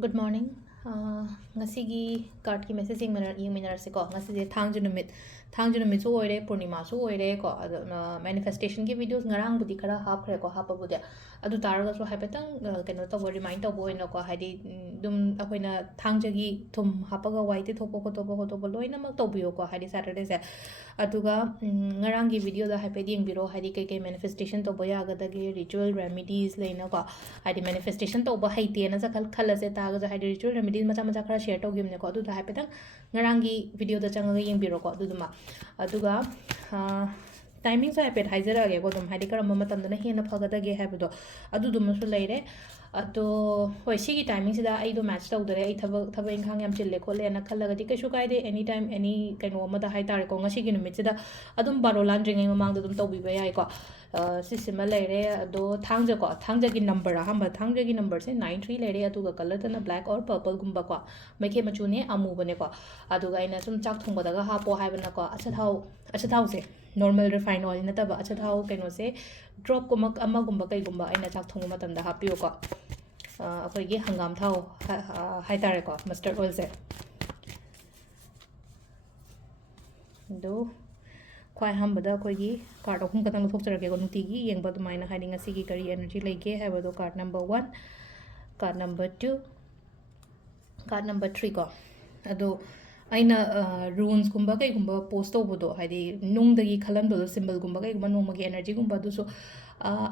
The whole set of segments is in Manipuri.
Good morning. Ngasigi card ki message yung minarasi ko. Ngasi thangju numit su oire Purnima su oire ko manifestation ki videos ngarang budi kara hap khre ko hapa budi adu taraga su haipetang keno to remind to boy no ko hadi dum akoina thangjagi thum hapaga waite thopo ko loina mak to biyo ko hadi Saturday se aduga ngarang gi video da haipedi ing biro hadi kai manifestation to boya ga dagi ritual remedies leina ko hadi manifestation to ba haite na sa khala se ta ga hadi ritual remedies macha khara share to gimne ko adu da haipetang ngarang gi video da changa ing biro ko adu duma aduga timing so haipet haizarage ko dum hadi karam matam na hena phagadage haibdo adu dum su leire ado hoi sigi timing sida ai do match tawdare ai thaba inkhang yam chille khole na khallaga di kaisu kaide anytime any kaino ma da hai tare ko ngasi gi numit sida adum baro landring ai mamang dum tawbi ba yai ko sisima leire ado thangja gi number hamba thangja gi number se 93 leire adu ga color na black or purple gumba ko maike machu ne amu bane ko adu ga ina sum chak thongba daga ha po hai bana ko achathau se normal refine oil na taba achathau kaino se drop ko mak ama gumba kai gumba aina chak thongba matam da hapiyo ko akoigi hangam thau hai tare ko mustard oil se do kwai hambada akoigi card ahum katang thokcharage ko nutigi yengba dumaina haiding asigi kari energy lege haiba do card number 1 card number 2 card number 3 ko ado aina runes gumba kai gumba post obodo haidi nung dagi khalam do symbol gumba kai gumba nung magi energy gumba do so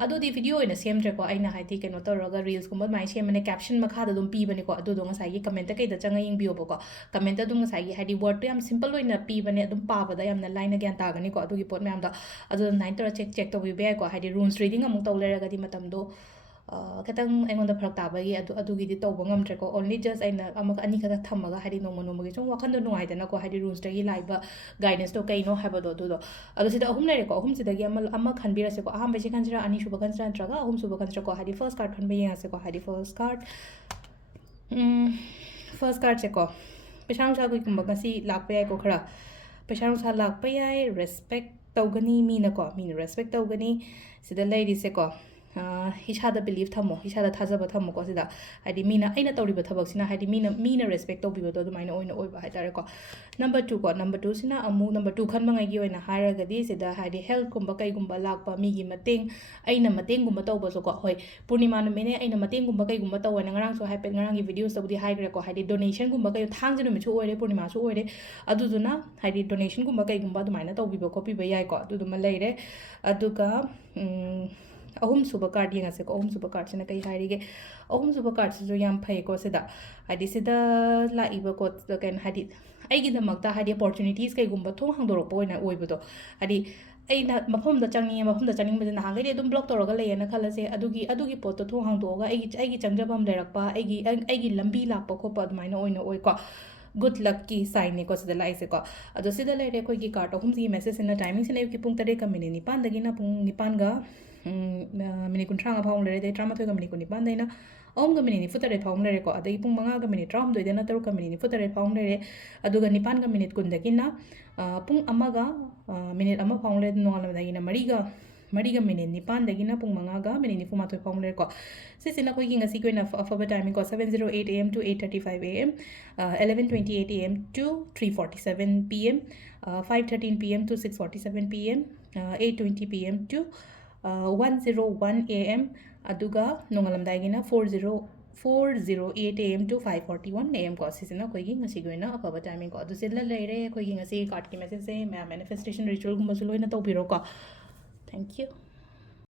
ado di video ina sem tre ko aina haidi keno to raga reels gumba mai sem ne caption makha da dum pi bane ko ado do ngasai gi comment kai da changa ing bio ko comment dum ngasai gi haidi word to yam simple oina pi bane dum pa ba da yam na line again ta gani ko ado gi pot me am da ado 9 tora check to be ko haidi runes reading amuk to le raga di matam do katang aingon da pharak tabagi adu gi di tawba ngamtre ko only just aina amak ani kha thamaga hari no mono magi chung wakhan do nuai dana ko hari rules dagi laiba guidance to kaino haba do adu sida ahum lere ko ahum sida gi amal amma khanbira se ko aham be kan jira ani shuba kan jira traga ahum suba kan ko hari first card khan be yang se ko hari first card se ko pesang sa ko kumba kasi lakpa ai ko khara pesang sa lakpa ai respect tawgani mina respect tawgani sida lady se ko hisada believe thamo hisada thajaba thamo ko sida hadi mina aina tawriba thabak sina hadi mina respect to bibo do maina oina oiba haitare ko number 2 sina amu number 2 khan mangai gi oina haira gadi sida hadi health kumba kai gumba lakpa mi gi mateng aina mateng gumba tawba so ko hoi Purnima no mene aina mateng gumba kai gumba tawna ngarang so haipet ngarang gi videos to di haigre ko hadi donation gumba kai thang jinu mi chu oire Purnima chu oire aduduna hadi donation gumba kai gumba do maina tawbibo ko piba yai ko aduduma leire aduga ahum suba card yenga se ko ahum suba card sina kai hairige ahum suba card su yam phai ko sida hadi sida la iba ko ken hadi ai gi damakta hadi opportunities kai gumba thong hangdorok po na oibodo hadi ai na mafam da changning bada na hangai dum block toroga le na khala se adugi pot to thong hangdoga ai gi changjabam lerakpa ai gi lambi lakpa ko pa admaina oina oi ko good luck ki sign ne ko sida lai se ko ado sida le re ko gi card ahum gi message in timing sina ki pung tare ka mini ni pan dagi na pung ni pan ga mini kun thanga phawng lere de drama thoi ga mini kun ni pan daina om ga mini ni futare phawng lere ko adai pung manga ga mini tram doi de na taru ka mini ni futare phawng lere aduga ni pan ga minute kun dagi na pung amaga minute ama phawng lere nongal dagi na mariga minute ni pan dagi na pung manga ga mini ni fuma thoi phawng lere ko sisina ko gi ngasi ko na Afaba timing ko 7:08 am to 8:35 am 11:28 am to 3:47 pm 5:13 pm to 6:47 pm 8:20 pm to 1:01 am aduga nongalamdai gina 4:08 am to 5:41 am ko sisina ko gi ngasi goina Afaba timing ko adu silla leire ko gi ngasi card ki message se manifestation ritual gumba su loina to biro ko thank you